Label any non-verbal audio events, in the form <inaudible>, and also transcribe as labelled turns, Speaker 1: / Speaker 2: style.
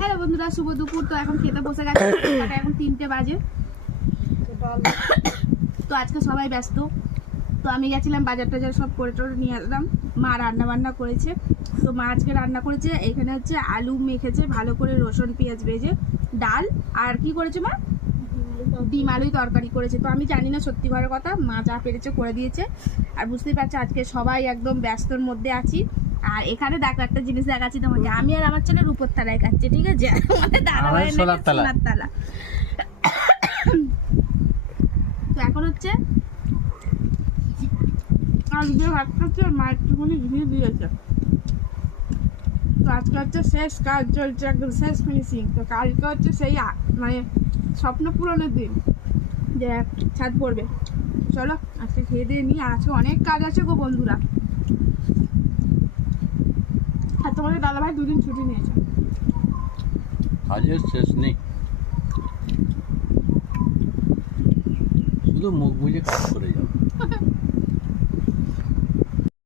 Speaker 1: Hello বন্ধুরা, শুভ দুপুর। তো এখন খেতে বসে গেছে এখন তিনটে বাজে। তো আজকে সবাই ব্যস্ত। তো আমি গেছিলাম বাজার টাজার সব করে টরে নিয়ে আসলাম। মা রান্না বান্না করেছে। তো মা আজকে রান্না করেছে, এখানে হচ্ছে আলু মেখেছে, ভালো করে রসুন, পেঁয়াজ ভেজে, ডাল। আর কি করেছে মা? ডিম আলুই তরকারি করেছে। তো আমি জানি না সত্যি ঘরের কথা, মা যা পেরেছে করে দিয়েছে। আর বুঝতেই পারছ, আজকে সবাই একদম ব্যস্তর মধ্যে আছি। আর এখানে দেখো একটা জিনিস দেখাচ্ছি তোমাকে। আমি আর আমার ছেলে রূপর তালায় খাচ্ছি ঠিক আছে? <laughs> আমাদের দাদা ভাই
Speaker 2: সোলার তালা <coughs>
Speaker 1: তো এখন হচ্ছে আজকে ভাত খাচ্ছে আর মা একটুখানি ঘি দিয়েছে। তো আজকে হচ্ছে শেষ কাজ চলছে একদম শেষ ফিনিশিং তো কালকে হচ্ছে সেই মানে স্বপ্ন পূরণের দিন যে ছাদ পড়বে। চলো আজকে খেয়ে দিয়ে নিই আর আজকে অনেক কাজ আছে গো বন্ধুরা। তোমাদের দাদাভাই দুদিন ছুটি নিয়েছে।
Speaker 2: কাজের শেষ নেই। শুধু মুখ বুঝে কাজ করে যাও। <laughs>